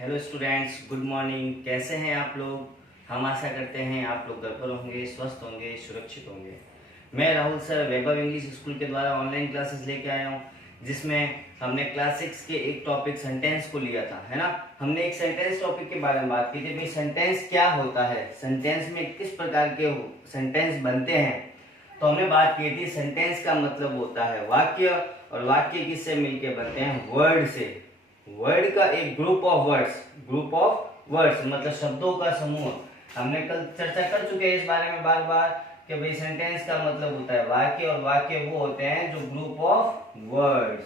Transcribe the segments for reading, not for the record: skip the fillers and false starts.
Hello students, good morning. कैसे हैं आप लोग? हम आशा करते हैं आप लोग घर पर होंगे, स्वस्थ होंगे, सुरक्षित होंगे। मैं राहुल सर वैभव इंग्लिश स्कूल के द्वारा ऑनलाइन क्लासेस लेके आया हूँ, जिसमें हमने क्लास 6 के एक टॉपिक सेंटेंस को लिया था, है ना। हमने एक सेंटेंस टॉपिक के बारे में बात की थी, भाई सेंटेंस क्या होता है, सेंटेंस में किस प्रकार के सेंटेंस बनते हैं। तो हमने बात की थी सेंटेंस का मतलब होता है वाक्य, और वाक्य किससे मिलके बनते हैं? वर्ड से। वर्ड का एक ग्रुप ऑफ वर्ड्स मतलब शब्दों का समूह। हमने कल चर्चा कर चुके हैं इस बारे में बार बार कि भाई सेंटेंस का मतलब होता है वाक्य, और वाक्य वो होते हैं जो ग्रुप ऑफ वर्ड्स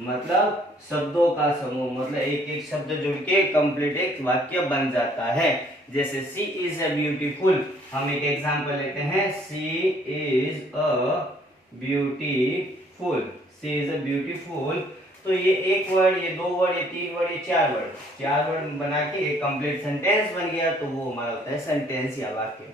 मतलब शब्दों का समूह, मतलब एक एक शब्द जुड़ के कंप्लीट एक वाक्य बन जाता है। जैसे सी इज अ ब्यूटीफुल, हम एक एग्जांपल लेते हैं। Sea is a beautiful, sea is a beautiful. तो ये एक वर्ड, ये दो वर्ड, ये तीन वर्ड, ये चार वर्ड बना के एक कंप्लीट सेंटेंस बन गया, तो वो हमारा होता है सेंटेंस या वाक्य।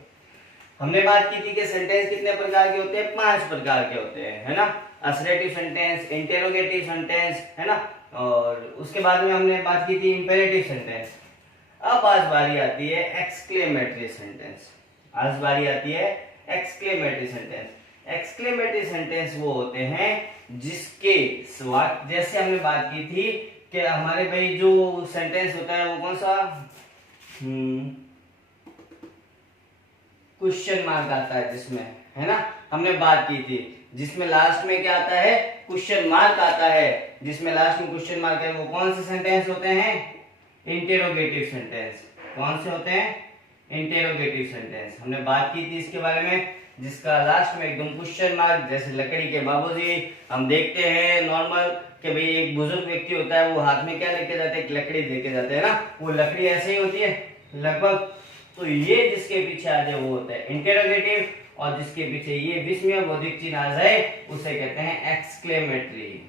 हमने बात की थी कि सेंटेंस कितने प्रकार के होते हैं? 5 प्रकार के होते हैं, है ना। असर्टिव सेंटेंस, इंटेरोगेटिव सेंटेंस, है ना। और उसके बाद में हमने बात की थी इंपेरेटिव सेंटेंस। अब आज बारी आती है एक्सक्लेमेटरी सेंटेंस। आज बारी आती है एक्सक्लेमेटरी सेंटेंस। एक्सक्लेमेटरी सेंटेंस वो होते हैं जिसके जैसे हमने बात की थी कि हमारे भाई जो सेंटेंस होता है वो कौन सा? क्वेश्चन मार्क आता है जिसमें, है ना। हमने बात की थी जिसमें लास्ट में क्या आता है? क्वेश्चन मार्क आता है। जिसमें लास्ट में क्वेश्चन मार्क है वो कौन से सेंटेंस होते हैं? Interrogative sentence. कौन से होते हैं? Interrogative sentence. हमने बात की थी इसके बारे में, जिसका लास्ट में एकदम क्वेश्चन मार्क, जैसे लकड़ी के बाबूजी। हम देखते हैं नॉर्मल कि भाई एक बुजुर्ग व्यक्ति होता है, वो हाथ में क्या लेके जाते हैं? एक लकड़ी लेके जाते हैं ना। वो लकड़ी ऐसे ही होती है लगभग। तो ये जिसके पीछे आ जाए वो होता है इंटेरोगेटिव, और जिसके पीछे ये विस्मय बौद्धिक चिन्ह आ जाए उसे कहते हैं exclamatory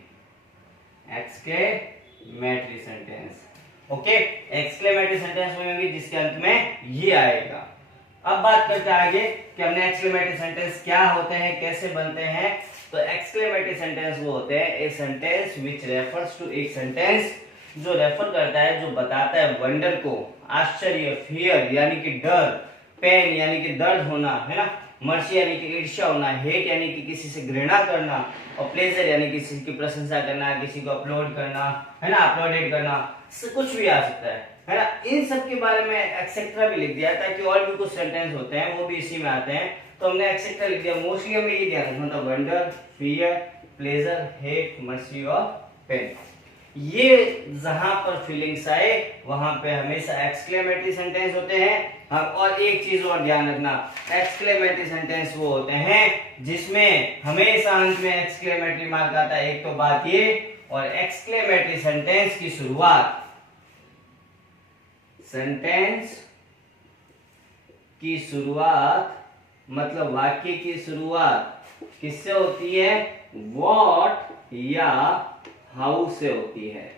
sentence. Okay, exclamatory sentence होंगे जिसके अंत में ये आएगा। अब बात करते हैं आगे कि हमने एक्सक्लेमेटरी सेंटेंस क्या होते हैं, कैसे बनते हैं। तो एक्सक्लेमेटरी सेंटेंस वो होते हैं a sentence which refers to, एक सेंटेंस जो रेफर करता है, जो बताता है वंडर को, आश्चर्य, फियर यानी कि डर, पेन यानी कि दर्द होना, है ना, मर्सी यानी कि ईर्ष्या होना, हेट यानी कि किसी से घृणा करना, और प्लेजर यानी किसी की प्रशंसा करना, किसी को अपलोड करना, है ना, अपलोडेड करना, कुछ भी आ सकता है ना। इन सब के बारे में एक्सेट्रा भी लिख दिया, ताकि और भी कुछ सेंटेंस होते हैं वो भी इसी में आते हैं, तो हमने एक्सेट्रा लिख दिया। मोस्टली हमें ये ध्यान रखना था, wonder, fear, pleasure, hate, mercy और पेन। ये जहां पर फीलिंग्स आए वहां पे हमेशा एक्सक्लेमेटरी सेंटेंस होते हैं। हाँ, और एक चीज और ध्यान रखना, एक्सक्लेमेटरी सेंटेंस वो होते हैं जिसमें हमेशा अंत में एक्सक्लेमेटरी मार्क आता है। एक तो बात ये, और एक्सक्लेमेटरी सेंटेंस की शुरुआत, सेंटेंस की शुरुआत मतलब वाक्य की शुरुआत किससे होती है? व्हाट या हाउ से होती है।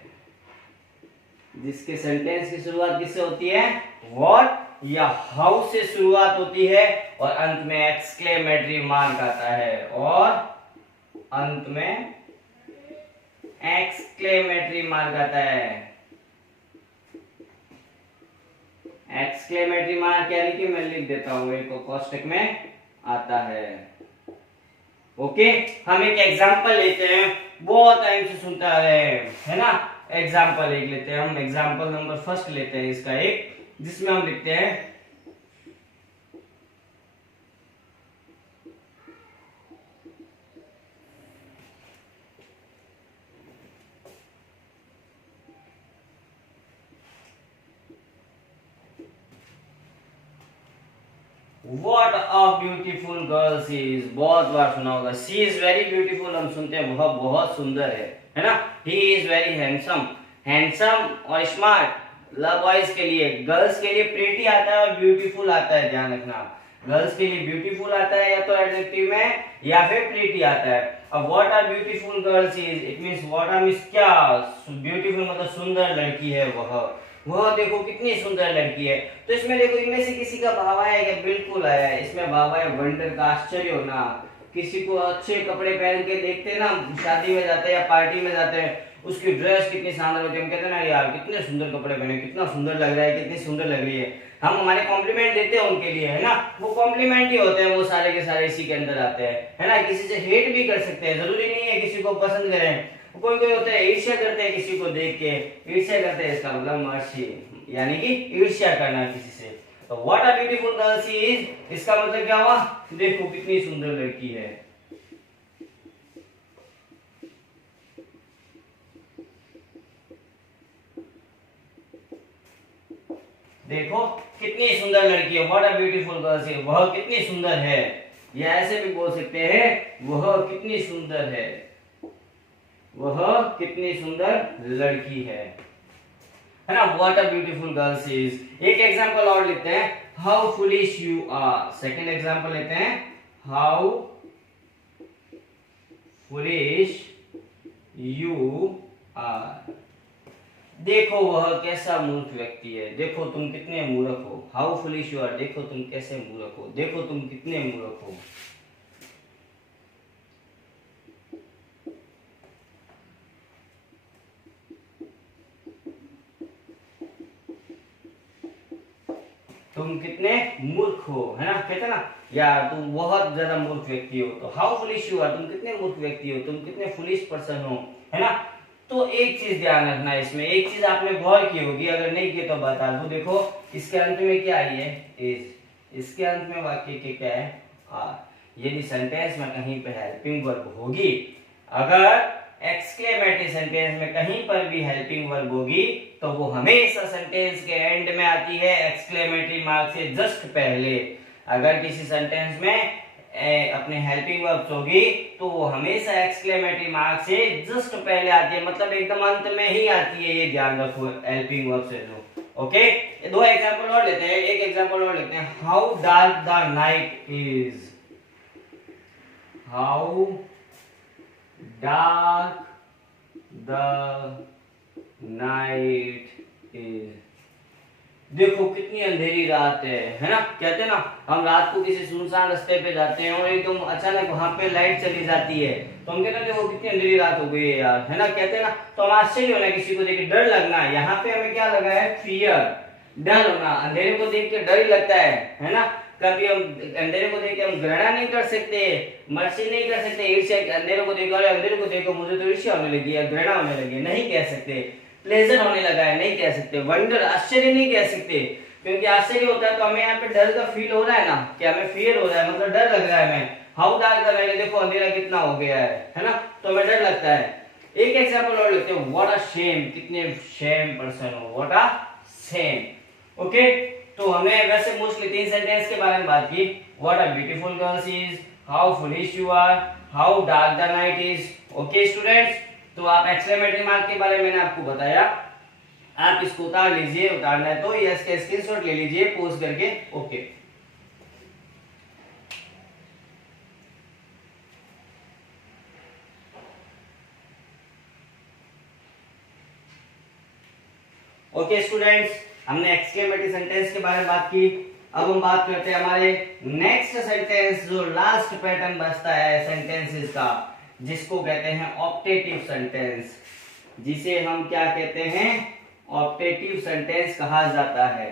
जिसके सेंटेंस की शुरुआत किससे होती है? व्हाट या हाउ से शुरुआत होती है, और अंत में एक्सक्लेमेटरी मार्क आता है, और अंत में एक्सक्लेमेटरी मार्क आता है। एक्सक्लेमेटरी मार्क यानी कि मैं लिख देता हूं, एक कोष्टक में आता है। ओके, हम एक एग्जांपल लेते हैं, बहुत टाइम से सुनते आ रहे हैं, है ना। एग्जांपल एक लेते हैं, हम एग्जांपल नंबर फर्स्ट लेते हैं इसका एक, जिसमें हम लिखते हैं What a beautiful girl she is। बहुत बार सुना होगा। She is very beautiful, हम सुनते हैं वह बहुत सुंदर है ना। He is very handsome, handsome और स्मार्ट लव बॉयज के लिए। गर्ल्स के लिए प्रीटी आता है और ब्यूटीफुल आता है, ध्यान रखना। गर्ल्स के लिए ब्यूटीफुल आता है या तो एडजेक्टिव में, या फिर प्रीटी आता है। अब what are beautiful girls is, it means what are means क्या? ब्यूटीफुल मतलब सुंदर लड़की है वह देखो कितनी सुंदर लड़की है। तो इसमें देखो इनमें से किसी का भाव आया क्या? बिल्कुल आया है। इसमें भाव है वंडर का, आश्चर्य होना, किसी को अच्छे कपड़े पहन के देखते हैं ना, शादी में जाते हैं या पार्टी में जाते हैं, उसकी ड्रेस कितनी शानदार होती है, हम कहते हैं ना यार कितने सुंदर कपड़े पहने, कितना सुंदर लग रहा है, कितनी सुंदर लग रही है, हम हमारे कॉम्प्लीमेंट देते हैं उनके लिए, है ना। वो कॉम्प्लीमेंट ही होते हैं, वो सारे के सारे इसी के अंदर आते हैं, है ना। किसी से हेट भी कर सकते हैं, जरूरी नहीं है किसी को पसंद करें। कोई कोई होता है ईर्ष्या करते हैं किसी को देख के, ईर्ष्या करते हैं इसका मतलब मर्शी, यानी कि ईर्ष्या करना किसी से। तो what a beautiful girl she is, इसका मतलब क्या हुआ, देखो कितनी सुंदर लड़की है। देखो कितनी सुंदर लड़की है, what a beautiful girl she, वह कितनी सुंदर है, या ऐसे भी बोल सकते हैं वह कितनी सुंदर है, वह कितनी सुंदर लड़की है ना। What a beautiful girl she is. एक एग्जांपल और लेते हैं, how foolish you are. Second example लेते हैं, हाउ फुलिश यू आर। देखो वह कैसा मूर्ख व्यक्ति है, देखो तुम कितने मूर्ख हो। हाउ फुलिश यू आर, देखो तुम कैसे मूर्ख हो, देखो तुम कितने मूर्ख हो। तुम कितने मूर्ख हो, है ना, कहते ना यार तुम बहुत ज्यादा मूर्ख व्यक्ति हो। तो हाउ फुलिश यू आर, तुम कितने मूर्ख व्यक्ति हो, तुम कितने फुलिश पर्सन हो, है ना। तो एक चीज ध्यान रखना है इसमें, एक चीज आपने गौर की होगी, अगर नहीं की तो बता दूं। देखो इसके अंत में क्या आई है, इज। इसके अंत में वाक्य के क्या है, आर। यदि सेंटेंस में कहीं पे हेल्पिंग वर्ब होगी, अगर एक्सक्लेमेटरी सेंटेंस में कहीं पर भी हेल्पिंग वर्ब होगी, तो वो हमेशा सेंटेंस के एंड में आती है, एक्सक्लेमेटरी मार्क से जस्ट पहले। अगर किसी सेंटेंस में अपने हेल्पिंग वर्ब्स होगी तो वो हमेशा एक्सक्लेमेटरी मार्क से जस्ट पहले आती है, मतलब एकदम अंत में ही आती है, ये ध्यान रखो हेल्पिंग वर्ब से जो। ओके, दो एग्जांपल और लेते हैं, एक एग्जांपल और लेते हैं, how dark the night is. How dark the night is. देखो कितनी अंधेरी रात है ना। कहते हैं ना हम रात को किसी सुनसान रास्ते पे जाते हैं और एकदम अचानक वहां पे लाइट चली जाती है, तो हम कहते हैं देखो कितनी अंधेरी रात हो गई है यार, है ना। कहते हैं ना, तो हम आश्चर्य होना, किसी को देख के डर लगना, यहाँ पे हमें क्या लगा है, फियर, डर होना। अंधेरे को देख के डर ही लगता है ना। कभी हम अंधेरे को देख के हम घृणा नहीं कर सकते, मर्सी नहीं कर सकते, ईर्ष्या, अंधेरे को देखो, अरे अंधेरे को देखो मुझे तो ईर्ष्या होने लगी है, घृणा होने लगी है, नहीं कह सकते। प्लेजर होने लगा है, नहीं कह सकते। वंडर, आश्चर्य नहीं कह सकते, क्योंकि आश्चर्य होता है तो हमें यहाँ पे डर का फील हो रहा है ना, कि हमें फियर हो रहा है, मतलब डर लग रहा है हमें। हाउ डार्क द नाइट, देखो अंधेरा कितना हो गया है ना, तो हमें डर लगता है। एक एग्जांपल और लेते हैं, व्हाट अ शेम, कितने शेम पर्सन हो, व्हाट अ शेम। ओके, तो हमने वैसे मोस्टली 3 सेंटेंस के बारे में बात की, what a beautiful girl she is, how foolish you are, how dark the night is. Okay students, तो आप एक्सक्लेमेटरी मार्क के बारे में मैंने आपको बताया, आप इसको उतार लीजिए, उतारना है तो यस के स्क्रीनशॉट ले लीजिए पोस्ट करके। ओके, ओके स्टूडेंट्स, हमने एक्सक्लेमेटरी सेंटेंस के बारे में बात की। अब हम बात करते हैं हमारे नेक्स्ट सेंटेंस, जो लास्ट पैटर्न बचता है सेंटेंसेस का, जिसको कहते हैं ऑप्टेटिव सेंटेंस, जिसे हम क्या कहते हैं, ऑप्टेटिव सेंटेंस कहा जाता है।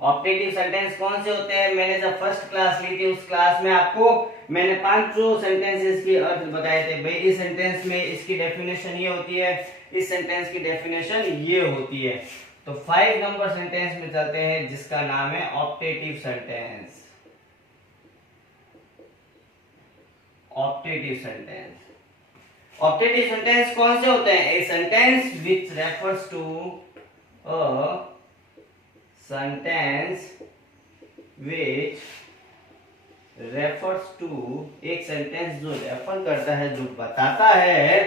ऑप्टेटिव सेंटेंस कौन से होते हैं, मैंने जब फर्स्ट क्लास ली थी उस क्लास में आपको मैंने 5 सेंटेंसेस के अर्थ बताए थे। भाई इस सेंटेंस में इसकी डेफिनेशन ये होती है, इस सेंटेंस की डेफिनेशन ये होती है। तो 5 नंबर सेंटेंस में चलते हैं, जिसका नाम है optative sentence. Optative sentence, optative sentence कौन से होते हैं, a sentence which refers to a sentence which refers to, एक सेंटेंस जो रेफर करता है, जो बताता है,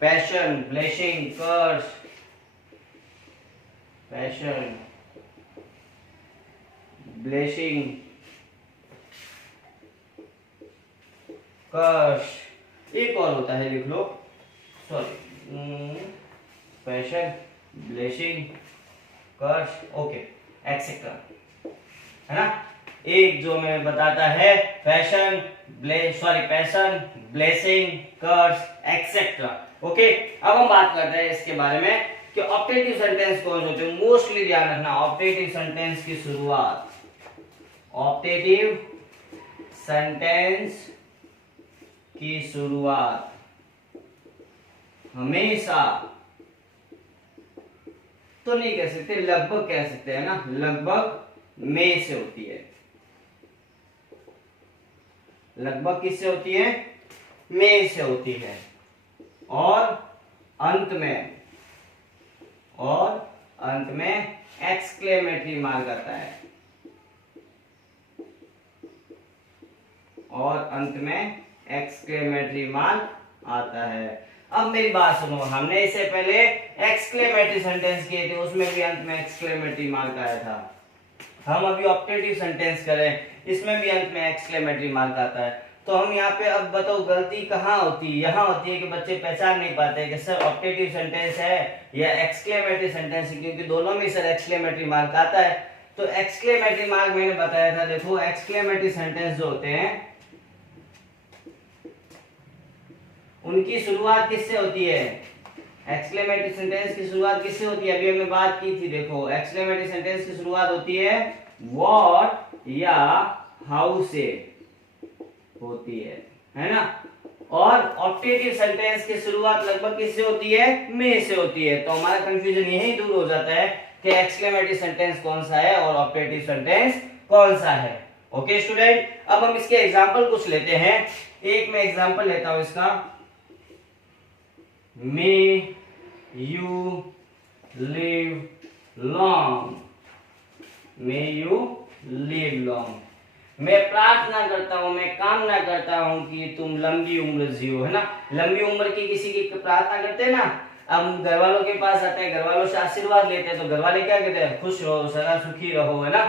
passion, blessing, curse, passion, blessing, curse, एक और होता है, लिख लो, sorry, passion, blessing, curse, okay, etcetera, है ना। एक जो हमें बताता है fashion, passion, blessing, curse, etcetera. Okay, अब हम बात करते हैं इसके बारे में कि ऑप्टेटिव सेंटेंस कौन से होते हैं। मोस्टली ध्यान रखना, ऑप्टेटिव सेंटेंस की शुरुआत, ऑप्टेटिव सेंटेंस की शुरुआत हमेशा तो नहीं कह सकते, लगभग कह सकते हैं ना, लगभग में से होती है। लगभग किससे होती है? में से होती है। और अंत में एक्सक्लेमेटरी मार्क आता है। और अंत में एक्सक्लेमेटरी मार्क आता है। अब मेरी बात सुनो, हमने इससे पहले एक्सक्लेमेटरी सेंटेंस किए थे, उसमें भी अंत में एक्सक्लेमेटरी मार्क आया था। हम अभी ऑप्टेटिव सेंटेंस करें, इसमें भी अंत में एक्सक्लेमेटरी मार्क आता है। तो हम यहाँ पे अब बताओ गलती कहाँ होती है? यहाँ होती है कि बच्चे पहचान नहीं पाते कि सर ऑप्टेटिव सेंटेंस है या एक्सक्लेमेटरी सेंटेंस है, क्योंकि दोनों में सर एक्सक्लेमेटरी मार्क आता है। तो एक्सक्लेमेटरी मार्क मैंने बताया था, देखो एक्सक्लेमेटरी सेंटेंस जो होते हैं उनकी शुरुआत किससे होती है? एक्सक्लेमेटरी सेंटेंस की शुरुआत किससे होती है? अभी हमने बात की थी, देखो एक्सक्लेमेटरी सेंटेंस की शुरुआत होती है व्हाट या हाउ से होती है ना। और ऑप्टेटिव सेंटेंस की शुरुआत लगभग किससे होती है? में से होती है। तो हमारा कंफ्यूजन यही दूर हो जाता है कि एक्सक्लेमेटरी सेंटेंस कौन सा है और ऑप्टेटिव सेंटेंस कौन सा है। ओके स्टूडेंट, अब हम इसके एग्जांपल कुछ लेते हैं। एक मैं एग्जांपल लेता हूं इसका, May you live long. May you live long. मैं प्रार्थना करता हूँ, मैं कामना करता हूँ कि तुम लंबी उम्र जियो, है ना। लंबी उम्र की किसी की प्रार्थना करते हैं ना। अब घर वालों के पास आते हैं, घर वालों से आशीर्वाद लेते हैं, तो घर वाले क्या कहते हैं? खुश रहो, सदा सुखी रहो, है ना,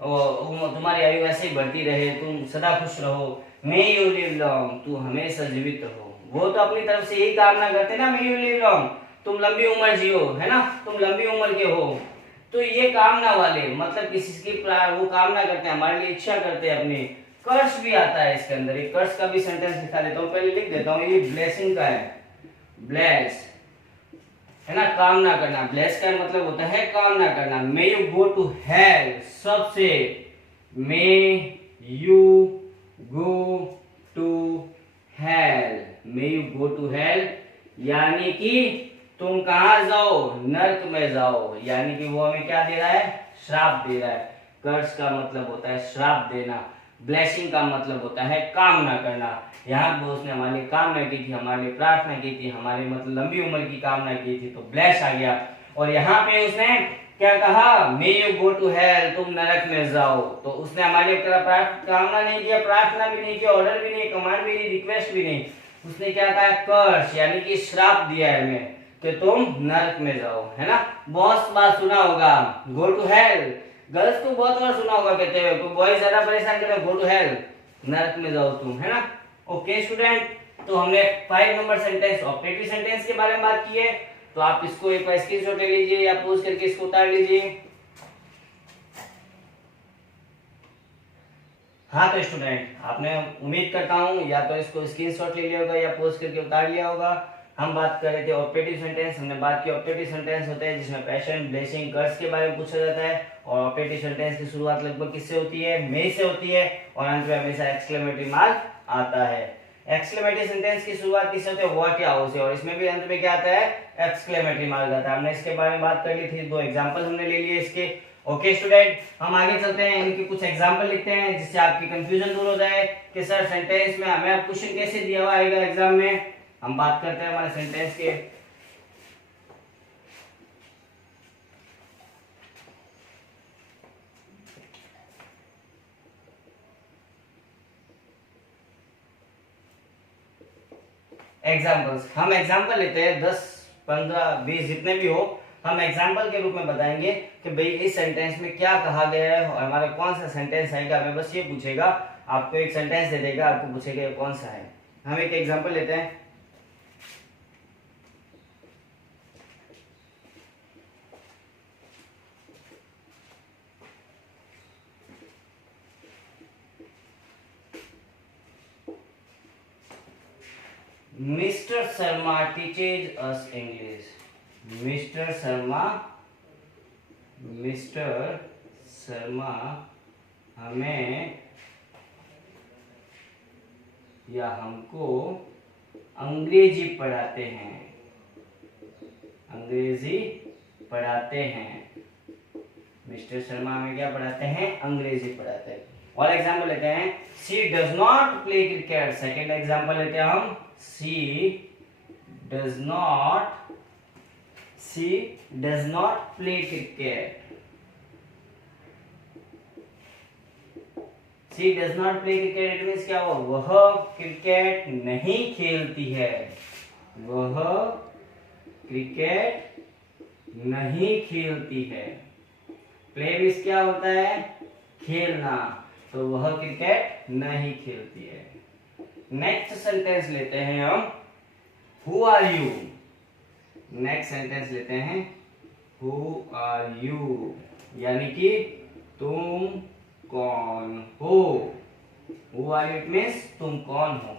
तुम्हारी आयु ऐसे ही बढ़ती रहे, तुम सदा खुश रहो। May you live long, तू हमेशा जीवित रहो। वो तो अपनी तरफ से यही कामना करते हैं ना, may you live long, तुम लंबी उम्र जियो, है ना, तुम लंबी उम्र के हो। तो ये कामना वाले मतलब किसी की वो कामना करते हैं, हमारे लिए इच्छा करते हैं अपनी। कर्स भी आता है इसके अंदर, एक कर्स का भी सेंटेंस दिखा देता हूँ, पहले लिख देता हूँ। ये ब्लेसिंग का है, ब्लेस है ना, कामना करना। ब्लेस का मतलब होता है कामना करना। May you go to hell, सबसे may you go to hell, may you go to hell यानी कि तुम कहां जाओ? नरक में जाओ। यानी कि वो हमें क्या दे रहा है? श्राप दे रहा है। कर्स का मतलब होता है श्राप देना, ब्लेसिंग का मतलब होता है कामना करना। यहाँ पे उसने हमारे लिए कामना की थी, हमारे लिए प्रार्थना की थी, हमारे मतलब लंबी उम्र की कामना की थी, तो ब्लेस आ गया। और यहाँ पे उसने क्या कहा? May you go to hell, तुम नरक में जाओ। तो उसने हमारे लिए कामना नहीं किया, प्रार्थना भी नहीं किया, ऑर्डर भी नहीं, कमांड भी नहीं, रिक्वेस्ट भी नहीं। उसने क्या कहा? कर्स यानी कि श्राप दिया है हमें कि तुम नरक में जाओ, है ना। बहुत बार सुना होगा गो टू हेल, गर्ल्स को बहुत बार सुना होगा कहते हुए, कोई बॉय ज्यादा परेशान करे गो टू हेल, नरक में जाओ तुम, है ना। ओके स्टूडेंट, तो हमने 5 नंबर सेंटेंस ऑप्टेटिव सेंटेंस के बारे में बात की है। तो आप इसको एक बार स्क्रीनशॉट ले लीजिए या पोज करके इसको उतार लीजिए। हाँ तो स्टूडेंट, आपने उम्मीद करता हूँ या तो इसको स्क्रीनशॉट ले लिया होगा या पोज करके उतार लिया होगा। हम बात कर रहे थे ऑप्टेटिव सेंटेंस। हमने बात की ऑप्टेटिव सेंटेंस होते हैं जिसमें पैशन, ब्लेसिंग, कर्स के बारे में पूछा जाता है। और ऑप्टेटिव सेंटेंस की शुरुआत लगभग किससे होती है? मे से होती है। और अंत में हमेशा एक्सक्लेमेटरी मार्क आता है। एक्सक्लेमेटरी सेंटेंस की शुरुआत किससे होती है? व्हाट या हाउ से। और इसमें भी अंत में क्या आता है? एक्सक्लेमेटरी मार्क आता है। हमने इसके बारे में बात कर ली थी, 2 एग्जांपल हमने ले लिए इसके। ओके स्टूडेंट, हम आगे चलते हैं, इनके कुछ एग्जांपल लिखते हैं जिससे आपकी कंफ्यूजन दूर हो जाए कि सर सेंटेंस में हमें क्वेश्चन कैसे दिया हुआ आएगा एग्जाम में। हम बात करते हैं हमारे सेंटेंस के। एग्जाम्पल्स, हम एग्जाम्पल लेते हैं 10, 15, 20 जितने भी हो, हम एग्जाम्पल के रूप में बताएंगे कि भाई इस सेंटेंस में क्या कहा गया है और हमारा कौन सा सेंटेंस आएगा। हमें बस ये पूछेगा, आपको एक सेंटेंस दे देगा, आपको पूछेगा ये कौन सा है। हम एक एग्जाम्पल लेते हैं। Mister Sharma teaches us English. Mister Sharma हमें या हमको अंग्रेजी पढ़ाते हैं। मिस्टर शर्मा हमें क्या पढ़ाते हैं? अंग्रेजी पढ़ाते हैं। और एग्जाम्पल लेते हैं, she does not play cricket. Second example लेते हैं हम, she does not play cricket. She does not play cricket, it means क्या हुआ? वह क्रिकेट नहीं खेलती है। वह क्रिकेट नहीं खेलती है। प्ले मीन्स क्या होता है? खेलना। तो वह क्रिकेट नहीं खेलती है। नेक्स्ट सेंटेंस लेते हैं हम, who are you. Next sentence लेते हैं, हु आर यू, यानी कि तुम कौन हो। Who are you it means तुम कौन हो।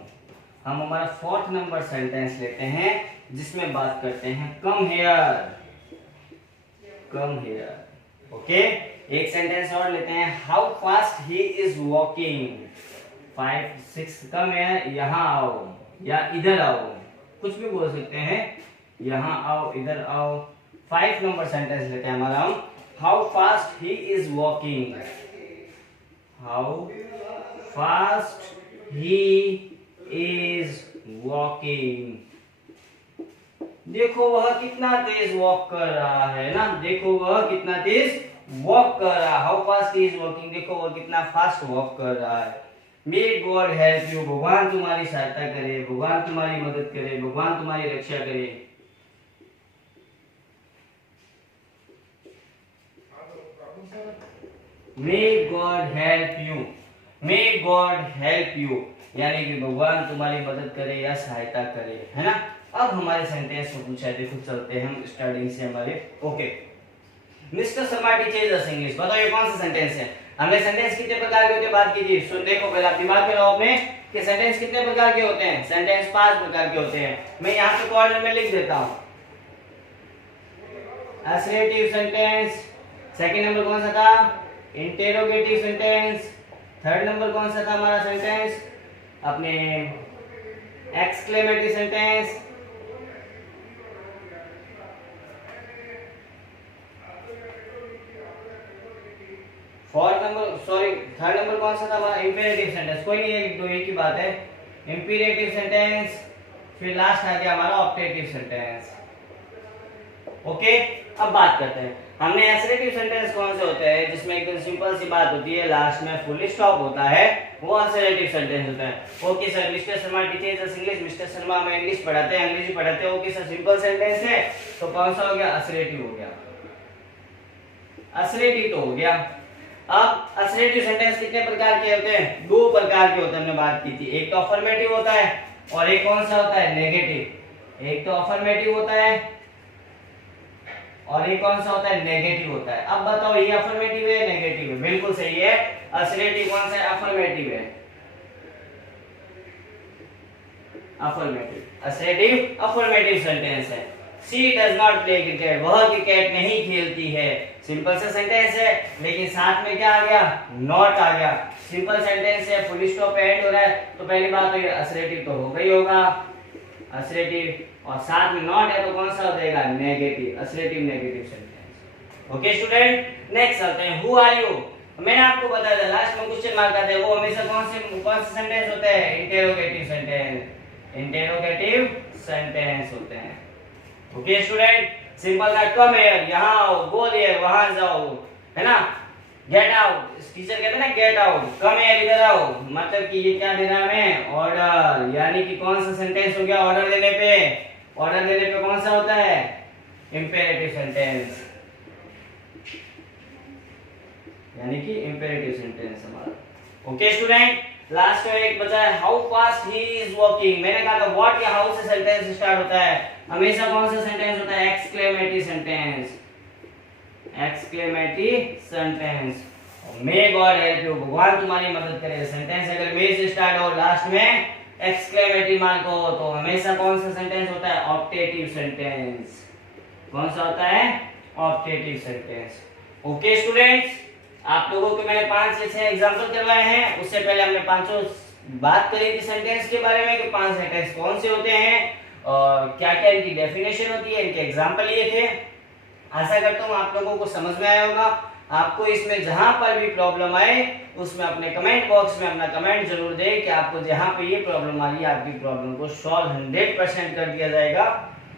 हम हमारा 4th नंबर सेंटेंस लेते हैं, जिसमें बात करते हैं कम हेयर। ओके, एक सेंटेंस और लेते हैं, how fast he is walking. 5, 6 come here, यहाँ आओ या इधर आओ, कुछ भी बोल सकते हैं। यहाँ आओ, इधर आओ। 5 नंबर सेंटेंस लेते हैं हमारा हम, how fast he is walking. How fast he is walking. देखो वह कितना तेज वॉक कर रहा है ना। देखो वह कितना तेज वॉक कर रहा है। How fast he is walking, देखो वह कितना फास्ट वॉक कर रहा है। मे गॉड हेल्प यू, भगवान तुम्हारी सहायता करे, भगवान तुम्हारी मदद करे, भगवान तुम्हारी रक्षा करे। May God help you. May God help you, यानी कि भगवान तुम्हारी मदद करे या सहायता करे, है ना। अब हमारे सेंटेंस में पूछा है, देखो चलते हैं हम स्टार्टिंग से हमारे। Okay, mister Sharma teaches us English. बताओ ये कौन सा सेंटेंस है? हमने सेंटेंस कितने प्रकार के होते हैं बात की थी। सो देखो पहले आप दिमाग में लगाओ अपने कि सेंटेंस कितने प्रकार के होते हैं। सेंटेंस 5 प्रकार के होते हैं। मैं यहाँ पे कॉर्नर में लिख देता हूँ, असर्टिव सेंटेंस। सेकंड नंबर कौन सा था? Interrogative sentence. थर्ड नंबर कौन सा था हमारा सेंटेंस? अपने एक्सक्लेमेटरी सेंटेंस। थर्ड नंबर कौन सा था हमारा? Imperative sentence. कोई नहीं, एक दो एक ही बात है। इंपेरेटिव सेंटेंस, फिर लास्ट आ गया हमारा ऑप्टेटिव सेंटेंस। ओके, अब बात करते हैं हमने असर्टिव सेंटेंस कौन से होते हैं, जिसमें एकदम सिंपल सी बात होती है, लास्ट में फुल स्टॉप होता है, वो असर्टिव सेंटेंस होता है। Okay sir, Mister Sharma teaches us English. Mister Sharma हमें इंग्लिश पढ़ाते हैं, अंग्रेजी पढ़ाते हैं। ओके सर, सिंपल सेंटेंस है, तो कौन सा हो गया? असर्टिव हो गया। असर्टिव तो हो गया। अब असर्टिव सेंटेंस कितने प्रकार के होते हैं? 2 प्रकार के होते हैं, हमने बात की थी। एक तो अफर्मेटिव होता है और एक कौन सा होता है? नेगेटिव। एक तो अफर्मेटिव होता है और एक कौन सा होता है? नेगेटिव होता है। अब बताओ ये अफर्मेटिव है नेगेटिव है? बिल्कुल सही है, असर्टिव कौन सा है? अफर्मेटिव है। अफर्मेटिव, असर्टिव अफर्मेटिव सेंटेंस है। She does not play cricket, वह क्रिकेट नहीं खेलती है। सिंपल सा सेंटेंस है, लेकिन साथ में क्या आ गया? नॉट आ गया। सिंपल सेंटेंस है, फुल स्टॉप पे एंड हो रहा है, तो पहली बात तो ये असर्टिव तो हो गई होगा, असर्टिव, और साथ में नॉट है तो कौन सा हो जाएगा? Negative, assertive negative sentence. Okay student, next चलते हैं, हु आर यू। मैंने आपको बताया था लास्ट में क्वेश्चन मार्क आते हैं, वो हमेशा कौन से सेंटेंस होते हैं? Interrogative sentence. इंटेरोगेटिव सेंटेंस होते हैं। ओके स्टूडेंट, सिंपल सा, कम हियर, यहाँ आओ, गो देयर, वहां जाओ, है ना। गेट आउट, टीचर कहते हैं ना गेट आउट, कम हियर, इधर आओ, मतलब कि ये क्या दे रहा है हमें? ऑर्डर, यानी कि कौन सा सेंटेंस हो गया? ऑर्डर देने पे। ऑर्डर देने पे कौन सा होता है? इंपेरेटिव सेंटेंस, यानी कि इंपेरेटिव सेंटेंस हमारा। ओके स्टूडेंट, लास्ट में एक बचा है, how fast he is walking. मैंने कहा था व्हाट या हाउ से सेंटेंस स्टार्ट होता है, हमेशा कौन सा सेंटेंस होता है? Exclamatory sentence. Exclamatory sentence. May God help you, भगवान तुम्हारी मदद करे। सेंटेंस अगर मे से स्टार्ट हो, लास्ट में एक्सक्लेमेटरी मार्क हो तो हमेशा कौन सा सेंटेंस होता है? Optative sentence. कौन सा होता है? Optative sentence. ओके स्टूडेंट्स, आप लोगों को मैंने 5 से 6 एग्जांपल करवाए हैं। उससे पहले हमने 500 बात करी थी सेंटेंस के बारे में कि 5 सेंटेंस कौन से होते हैं और क्या क्या इनकी डेफिनेशन होती है, इनके एग्जांपल लिए थे। आशा करता हूँ आप लोगों को समझ में आया होगा। आपको इसमें जहां पर भी प्रॉब्लम आए उसमें अपने कमेंट बॉक्स में अपना कमेंट जरूर दें कि आपको जहां पे ये प्रॉब्लम आ रही है आपकी प्रॉब्लम को सॉल्व 100% कर दिया जाएगा।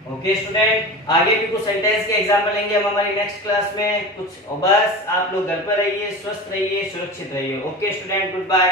ओके स्टूडेंट, आगे भी कुछ सेंटेंस के एग्जांपल लेंगे हम हमारी नेक्स्ट क्लास में। कुछ बस आप लोग घर पर रहिए, स्वस्थ रहिए, सुरक्षित रहिए। Okay student, good bye.